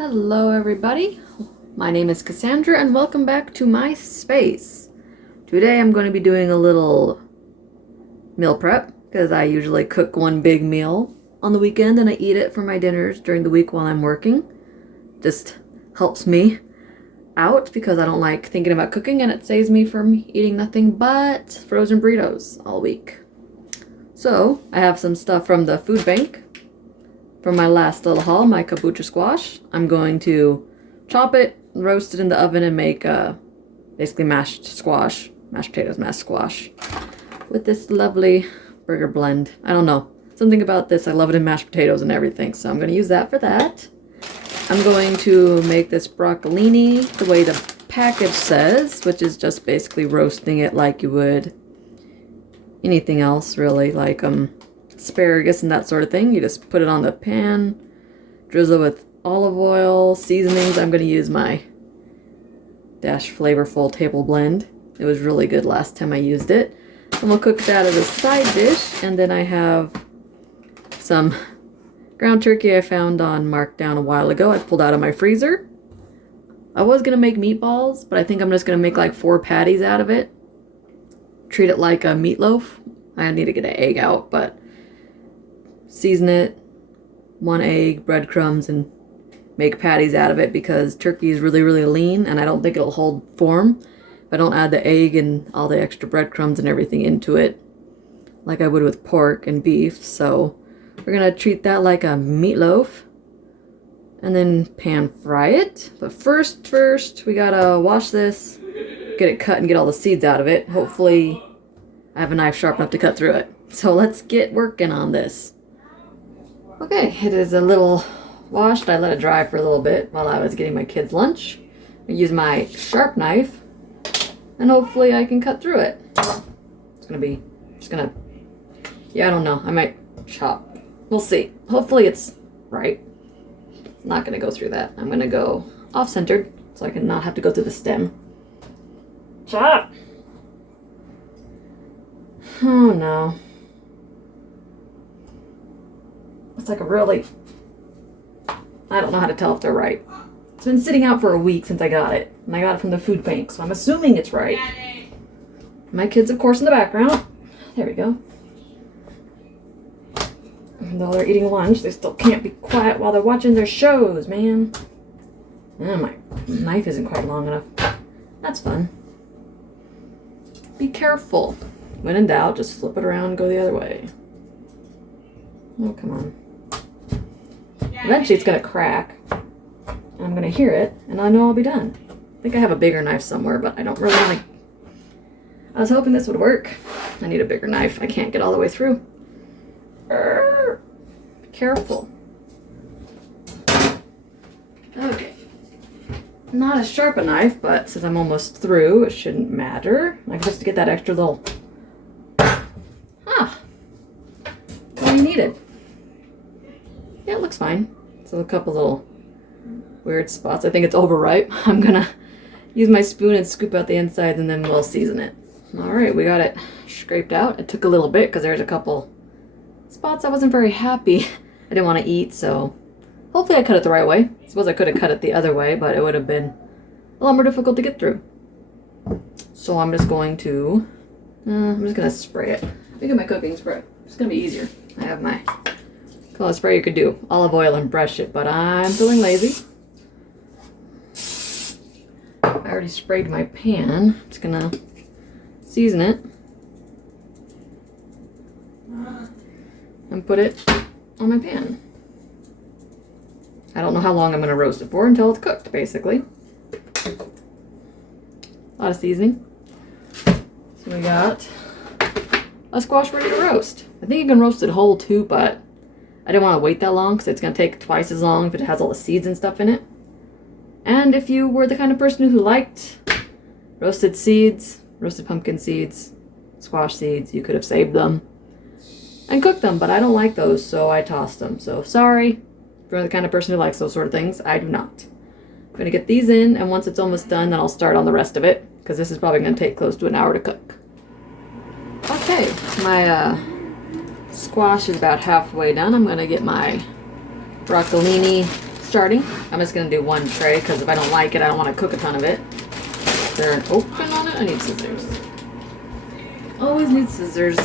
Hello everybody, my name is Cassandra and welcome back to my space. Today I'm going to be doing a little meal prep because I usually cook one big meal on the weekend and I eat it for my dinners during the week while I'm working. Just helps me out because I don't like thinking about cooking and it saves me from eating nothing but frozen burritos all week. So I have some stuff from the food bank. For my last little haul, my kabocha squash, I'm going to chop it, roast it in the oven, and make basically mashed squash, mashed potatoes, mashed squash, with this lovely burger blend. I don't know, something about this, I love it in mashed potatoes and everything, so I'm going to use that for that. I'm going to make this broccolini the way the package says, which is just basically roasting it like you would anything else, really, like asparagus and that sort of thing. You just put it on the pan, drizzle with olive oil, seasonings. I'm going to use my Dash Flavorful table blend. It was really good last time I used it. And we'll cook that as a side dish. And then I have some ground turkey I found on Markdown a while ago. I pulled out of my freezer. I was going to make meatballs, but I think I'm just going to make like 4 patties out of it. Treat it like a meatloaf. I need to get an egg out, but season it, 1 egg, breadcrumbs, and make patties out of it because turkey is really, really lean and I don't think it'll hold form if I don't add the egg and all the extra breadcrumbs and everything into it like I would with pork and beef. So we're going to treat that like a meatloaf and then pan fry it. But first, we got to wash this, get it cut and get all the seeds out of it. Hopefully I have a knife sharp enough to cut through it. So let's get working on this. Okay, it is a little washed. I let it dry for a little bit while I was getting my kids lunch. I use my sharp knife and hopefully I can cut through it. It's gonna be, yeah, I don't know. I might chop. We'll see. Hopefully it's right. It's not gonna go through that. I'm gonna go off-centered so I can not have to go through the stem. Chop! Oh no. It's like a really, I don't know how to tell if they're right. It's been sitting out for a week since I got it. And I got it from the food bank, so I'm assuming it's right. My kids, of course, in the background. There we go. Even though they're eating lunch, they still can't be quiet while they're watching their shows, man. Oh, my knife isn't quite long enough. That's fun. Be careful. When in doubt, just flip it around and go the other way. Oh, come on. Eventually it's going to crack. And I'm going to hear it, and I know I'll be done. I think I have a bigger knife somewhere, but I don't really want to. I was hoping this would work. I need a bigger knife. I can't get all the way through. Be careful. Okay. Not as sharp a knife, but since I'm almost through, it shouldn't matter. I just get that extra little. Ah! All you needed. Yeah, it looks fine. So a couple little weird spots. I think it's overripe. I'm gonna use my spoon and scoop out the insides and then we'll season it. Alright, we got it scraped out. It took a little bit because there's a couple spots I wasn't very happy. I didn't want to eat, so hopefully I cut it the right way. I suppose I could have cut it the other way, but it would have been a lot more difficult to get through. So I'm just going to, spray it. Look at my cooking spray. It's going to be easier. I have my color spray. You could do olive oil and brush it, but I'm feeling lazy. I already sprayed my pan. Just going to season it and put it on my pan. I don't know how long I'm going to roast it for until it's cooked, basically. A lot of seasoning. So we got a squash ready to roast. I think you can roast it whole too, but I didn't want to wait that long because it's going to take twice as long if it has all the seeds and stuff in it. And if you were the kind of person who liked roasted seeds, roasted pumpkin seeds, squash seeds, you could have saved them and cooked them, but I don't like those, so I tossed them. So sorry if you're the kind of person who likes those sort of things. I do not. I'm going to get these in, and once it's almost done, then I'll start on the rest of it because this is probably going to take close to an hour to cook. Okay, my squash is about halfway done. I'm going to get my broccolini starting. I'm just gonna do one tray because if I don't like it, I don't want to cook a ton of it. Is there an open on it? I need scissors. Always need scissors.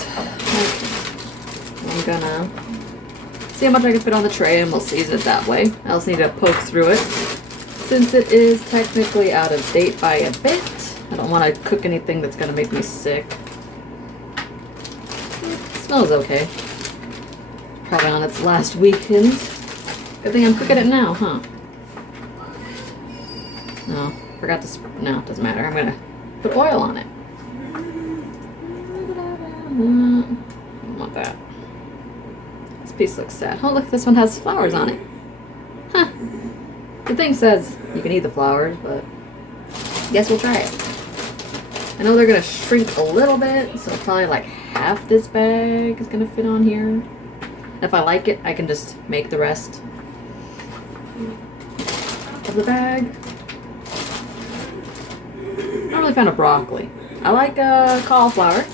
I'm gonna see how much I can fit on the tray and we'll season it that way. I also need to poke through it since it is technically out of date by a bit. I don't want to cook anything that's gonna make me sick. It smells okay. Probably on its last weekend. Good thing I'm cooking it now, huh? No, forgot to no, it doesn't matter. I'm gonna put oil on it. I don't want that. This piece looks sad. Oh, look, this one has flowers on it. Huh. The thing says you can eat the flowers, but guess we'll try it. I know they're gonna shrink a little bit, so probably like half this bag is gonna fit on here. If I like it, I can just make the rest of the bag. I'm not really a fan of broccoli. I like cauliflower.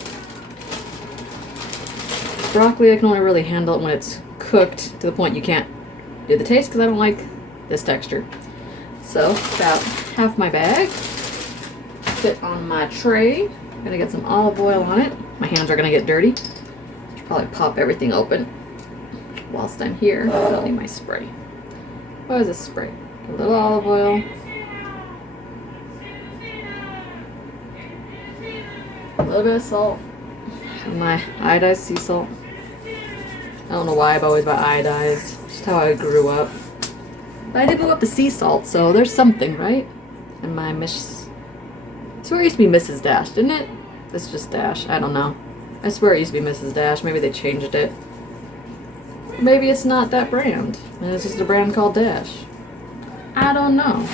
Broccoli, I can only really handle it when it's cooked to the point you can't do the taste because I don't like this texture. So, about half my bag fit on my tray. I'm gonna get some olive oil on it. My hands are gonna get dirty. Should probably pop everything open whilst I'm here. I don't need my spray. What is this spray? A little olive oil. A little bit of salt. And my iodized sea salt. I don't know why I've always bought iodized. Just how I grew up. But I did move up to sea salt, so there's something, right? And my I swear it used to be Mrs. Dash, didn't it? This is just Dash. I don't know. I swear it used to be Mrs. Dash. Maybe they changed it. Maybe it's not that brand. And it's just a brand called Dash. I don't know.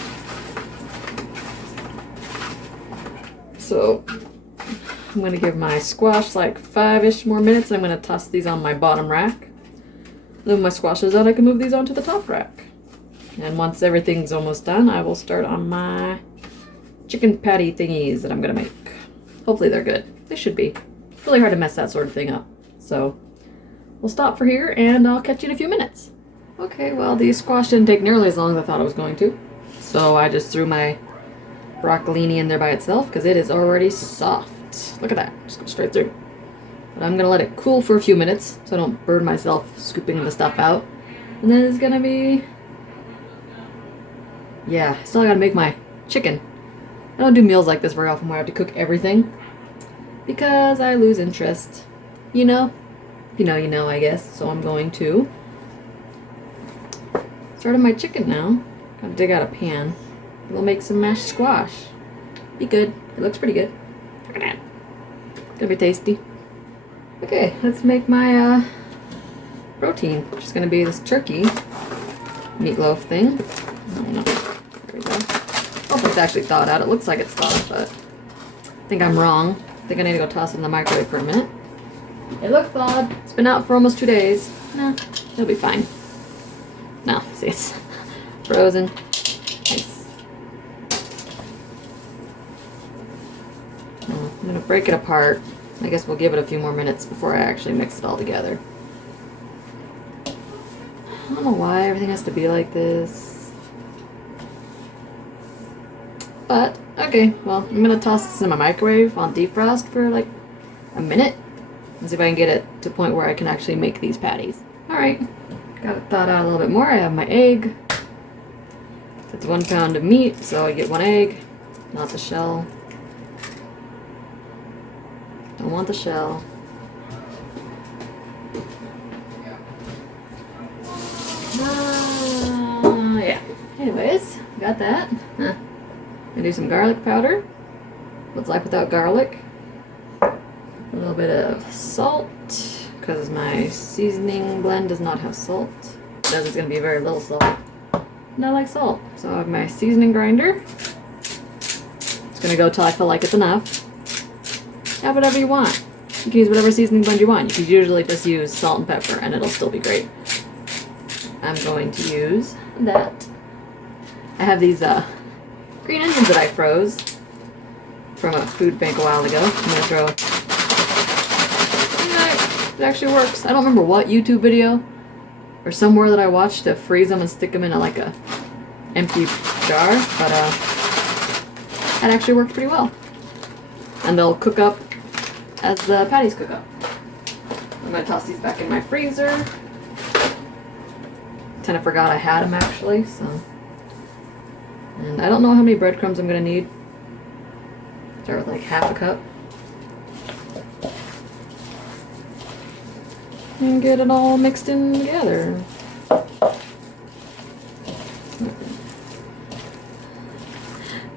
So, I'm going to give my squash like 5-ish more minutes. And I'm going to toss these on my bottom rack. Then when my squash is done, I can move these onto the top rack. And once everything's almost done, I will start on my chicken patty thingies that I'm going to make. Hopefully they're good. They should be. It's really hard to mess that sort of thing up. So, we'll stop for here and I'll catch you in a few minutes. Okay, well, the squash didn't take nearly as long as I thought it was going to. So I just threw my broccolini in there by itself because it is already soft. Look at that, just go straight through. But I'm gonna let it cool for a few minutes so I don't burn myself scooping the stuff out. And then it's gonna be, yeah, still I gotta make my chicken. I don't do meals like this very often where I have to cook everything because I lose interest. You know, I guess. So I'm going to start on my chicken now. Gotta dig out a pan. We'll make some mashed squash. Be good. It looks pretty good. Look at that. It's gonna be tasty. Okay, let's make my protein, which is gonna be this turkey meatloaf thing. Oh no. There we go. Hope it's actually thawed out. It looks like it's thawed, but I think I'm wrong. I think I need to go toss it in the microwave for a minute. It looked thawed. It's been out for almost 2 days. No, it'll be fine. No, see, it's frozen. Nice. I'm gonna break it apart. I guess we'll give it a few more minutes before I actually mix it all together. I don't know why everything has to be like this. But, okay, well, I'm gonna toss this in my microwave on defrost for like a minute. And see if I can get it to a point where I can actually make these patties. Alright, got it thawed out a little bit more. I have my egg. It's 1 pound of meat, so I get 1 egg, not the shell. Don't want the shell. Yeah. Anyways, got that. Gonna do some garlic powder. What's life without garlic? A little bit of salt, because my seasoning blend does not have salt. It does, it's going to be very little salt. And I like salt. So I have my seasoning grinder. It's going to go till I feel like it's enough. Have whatever you want. You can use whatever seasoning blend you want. You can usually just use salt and pepper and it'll still be great. I'm going to use that. I have these green onions that I froze from a food bank a while ago. I'm going to throw... It actually works. I don't remember what YouTube video or somewhere that I watched to freeze them and stick them in like a empty jar, but that actually worked pretty well. And they'll cook up as the patties cook up. I'm gonna toss these back in my freezer. Kind of forgot I had them actually, so. And I don't know how many breadcrumbs I'm gonna need. Start with like half a cup. And get it all mixed in together.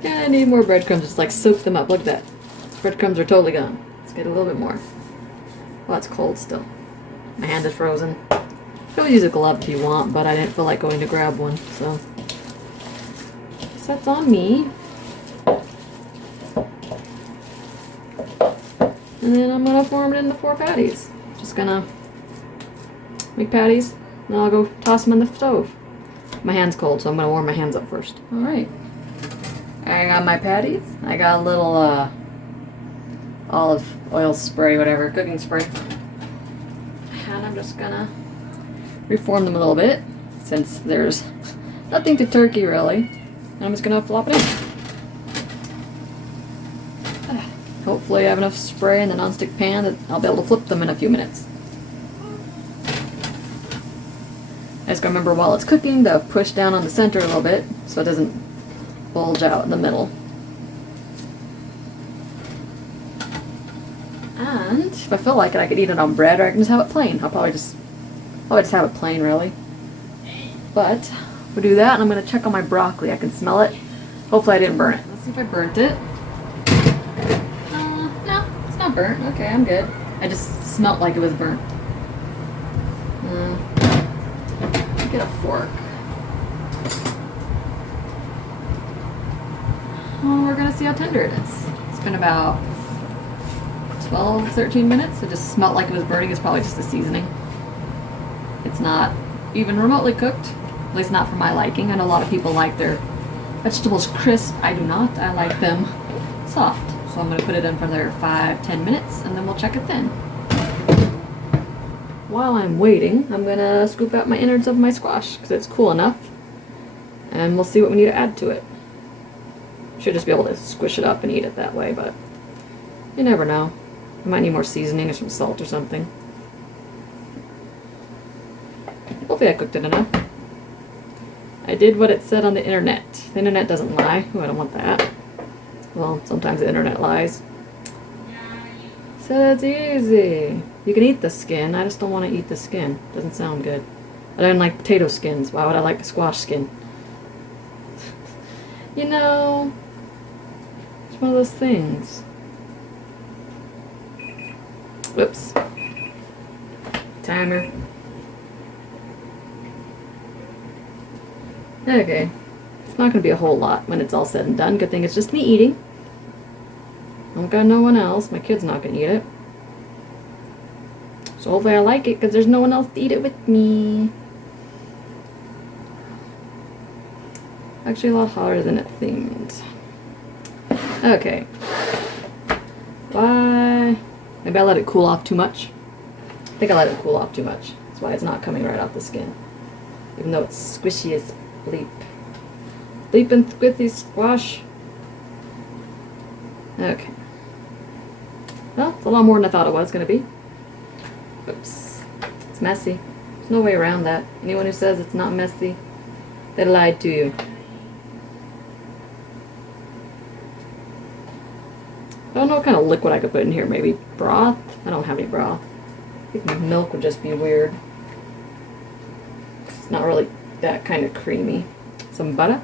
Yeah, I need more breadcrumbs, just like soak them up. Look at that. Breadcrumbs are totally gone. Let's get a little bit more. Well, it's cold still. My hand is frozen. You can use a glove if you want, but I didn't feel like going to grab one, so. So that's on me. And then I'm gonna form it into 4 patties. Just gonna make patties, and then I'll go toss them in the stove. My hand's cold, so I'm gonna warm my hands up first. Alright. I got my patties. I got a little olive oil spray, whatever, cooking spray. And I'm just gonna reform them a little bit, since there's nothing to turkey really. And I'm just gonna flop it in. Hopefully I have enough spray in the nonstick pan that I'll be able to flip them in a few minutes. I just gotta remember while it's cooking to push down on the center a little bit so it doesn't bulge out in the middle. And if I feel like it, I could eat it on bread, or I can just have it plain. I'll probably just have it plain, really. But we'll do that, and I'm gonna check on my broccoli. I can smell it. Hopefully I didn't burn it. Let's see if I burnt it. No, it's not burnt. Okay, I'm good. I just smelt like it was burnt. Get a fork. Well, we're gonna see how tender it is. It's been about 12, 13 minutes. It just smelled like it was burning. It's probably just the seasoning. It's not even remotely cooked, at least not for my liking. I know a lot of people like their vegetables crisp. I do not. I like them soft. So I'm going to put it in for their 5-10 minutes, and then we'll check it then. While I'm waiting, I'm going to scoop out my innards of my squash, because it's cool enough. And we'll see what we need to add to it. Should just be able to squish it up and eat it that way, but you never know. I might need more seasoning or some salt or something. Hopefully I cooked it enough. I did what it said on the internet. The internet doesn't lie. Oh, I don't want that. Well, sometimes the internet lies. So that's easy. You can eat the skin. I just don't want to eat the skin. Doesn't sound good. I don't like potato skins. Why would I like a squash skin? You know, it's one of those things. Whoops. Timer. Okay. It's not going to be a whole lot when it's all said and done. Good thing it's just me eating. I don't got no one else. My kid's not going to eat it. So hopefully I like it because there's no one else to eat it with me. Actually a lot hotter than it seemed. Okay. Why? Maybe I let it cool off too much. I think I let it cool off too much. That's why it's not coming right off the skin. Even though it's squishy as bleep. Bleep and squishy squash. Okay. Well, it's a lot more than I thought it was going to be. Oops. It's messy. There's no way around that. Anyone who says it's not messy, they lied to you. I don't know what kind of liquid I could put in here. Maybe broth? I don't have any broth. I think milk would just be weird. It's not really that kind of creamy. Some butter?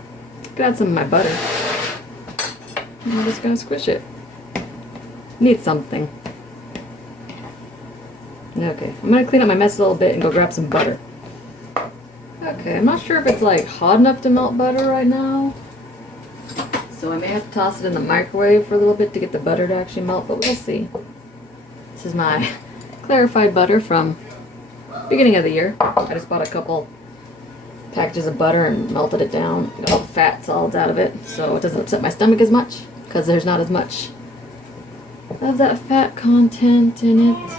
Could add some of my butter. I'm just gonna squish it. Need something. Okay, I'm gonna clean up my mess a little bit and go grab some butter. Okay, I'm not sure if it's like hot enough to melt butter right now. So I may have to toss it in the microwave for a little bit to get the butter to actually melt, but we'll see. This is my clarified butter from beginning of the year. I just bought a couple packages of butter and melted it down. Got all the fat solids out of it so it doesn't upset my stomach as much because there's not as much of that fat content in it.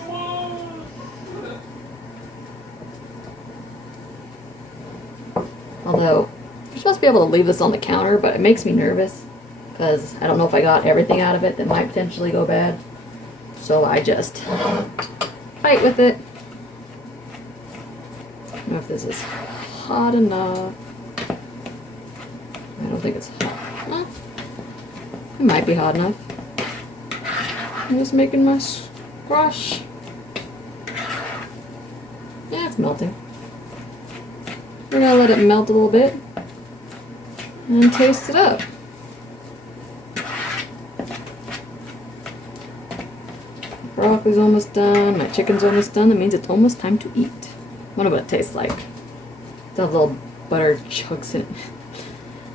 be able to leave this on the counter, but it makes me nervous because I don't know if I got everything out of it that might potentially go bad. So I just fight with it. I don't know if this is hot enough. I don't think it's hot. Well, it might be hot enough. I'm just making my squash. Yeah, it's melting. We're gonna let it melt a little bit and taste it up. Broccoli's almost done. My chicken's almost done. That means it's almost time to eat. I wonder what it tastes like. It's got little butter chunks in it.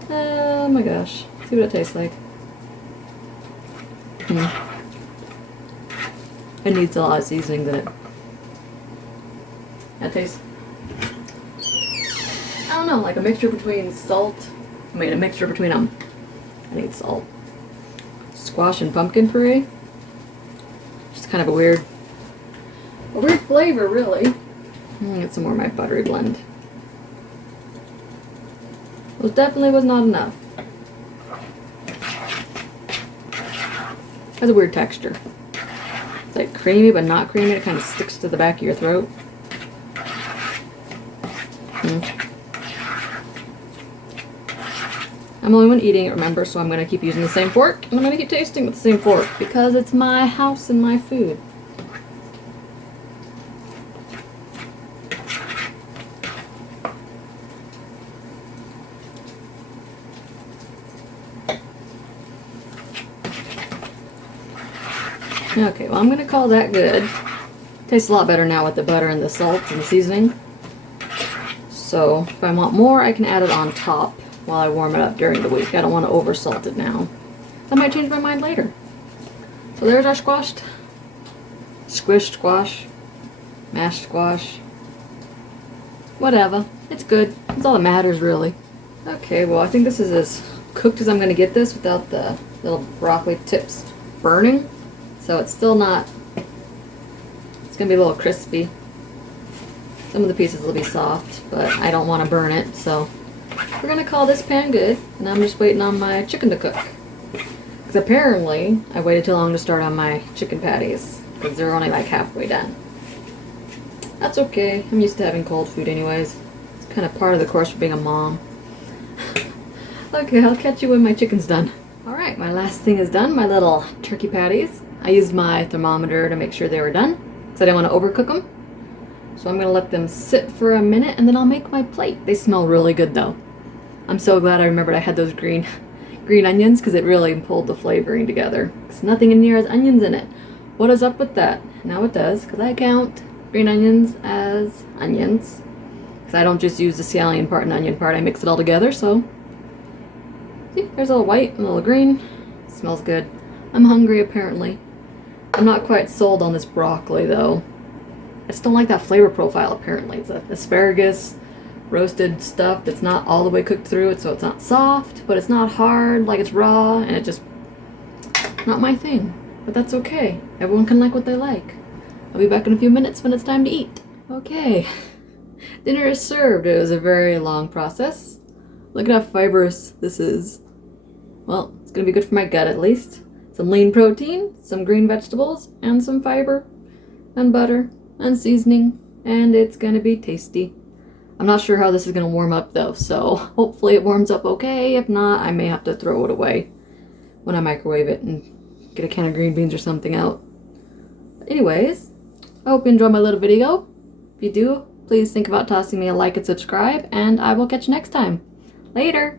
Oh my gosh. See what it tastes like. It needs a lot of seasoning in it. That tastes, I don't know, like a mixture between salt. I mean, a mixture between, I need salt. Squash and pumpkin puree. Just kind of a weird flavor, really. I'm gonna get some more of my buttery blend. Well, definitely was not enough. Has a weird texture. It's like creamy, but not creamy. It kind of sticks to the back of your throat. I'm the only one eating it, remember, so I'm going to keep using the same fork, and I'm going to keep tasting with the same fork, because it's my house and my food. Okay, well, I'm going to call that good. Tastes a lot better now with the butter and the salt and the seasoning. So, if I want more, I can add it on top while I warm it up during the week. I don't want to over salt it now. I might change my mind later. So there's our squashed, squished squash, mashed squash. Whatever. It's good. That's all that matters, really. Okay, well, I think this is as cooked as I'm going to get this without the little broccoli tips burning. So it's still not, it's going to be a little crispy. Some of the pieces will be soft, but I don't want to burn it, so we're going to call this pan good, and I'm just waiting on my chicken to cook. Because apparently, I waited too long to start on my chicken patties, because they're only like halfway done. That's okay, I'm used to having cold food anyways. It's kind of part of the course for being a mom. Okay, I'll catch you when my chicken's done. Alright, my last thing is done, my little turkey patties. I used my thermometer to make sure they were done, because I didn't want to overcook them. So I'm going to let them sit for a minute, and then I'll make my plate. They smell really good, though. I'm so glad I remembered I had those green onions, because it really pulled the flavoring together. Because nothing in here has onions in it. What is up with that? Now it does, because I count green onions as onions. Because I don't just use the scallion part and onion part. I mix it all together, so... See, there's a little white and a little green. Smells good. I'm hungry, apparently. I'm not quite sold on this broccoli, though. I just don't like that flavor profile, apparently. It's asparagus, roasted stuff that's not all the way cooked through, so it's not soft, but it's not hard, like it's raw, and it just... not my thing. But that's okay. Everyone can like what they like. I'll be back in a few minutes when it's time to eat. Okay. Dinner is served. It was a very long process. Look at how fibrous this is. Well, it's going to be good for my gut, at least. Some lean protein, some green vegetables, and some fiber, and butter, and seasoning, and it's going to be tasty. I'm not sure how this is going to warm up, though, so hopefully it warms up okay. If not, I may have to throw it away when I microwave it and get a can of green beans or something out. But anyways, I hope you enjoyed my little video. If you do, please think about tossing me a like and subscribe, and I will catch you next time. Later!